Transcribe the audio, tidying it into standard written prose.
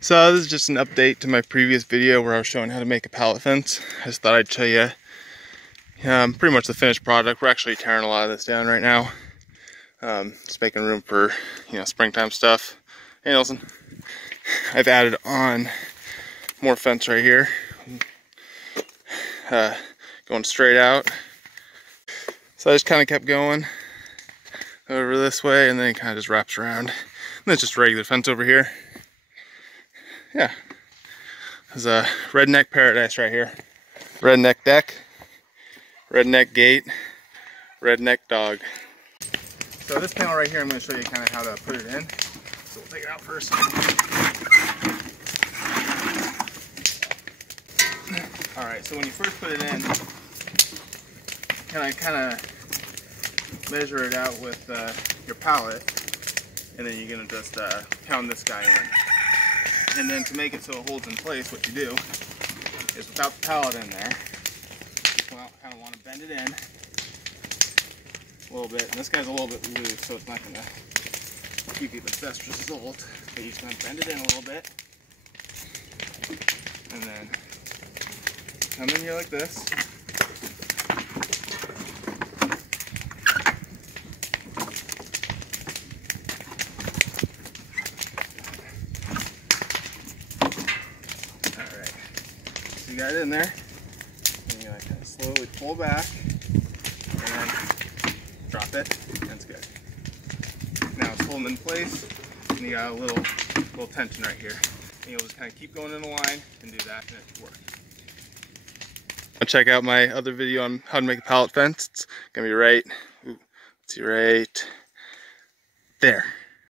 So this is just an update to my previous video where I was showing how to make a pallet fence. I just thought I'd show you pretty much the finished product. We're actually tearing a lot of this down right now. Just making room for, springtime stuff. Hey Nelson. I've added on more fence right here. Going straight out. So I just kind of kept going over this way and then it kind of just wraps around. And it's just regular fence over here. Yeah. There's a redneck paradise right here. Redneck deck, redneck gate, redneck dog. So this panel right here, I'm going to show you kind of how to put it in. So we'll take it out first. Alright, so when you first put it in, kind of measure it out with your pallet, and then you're going to just pound this guy in. And then to make it so it holds in place, what you do is without the pallet in there, you kind of want to bend it in a little bit. And this guy's a little bit loose, so it's not going to give you the best result. But you're just going to bend it in a little bit. And then come in here like this. Alright, so you got it in there. And you're going to kind of slowly pull back and then drop it. That's good. Now it's holding in place and you got a little tension right here. And you'll just kind of keep going in the line and do that and it should work. Check out my other video on how to make a pallet fence. It's gonna be right, let's see, right there.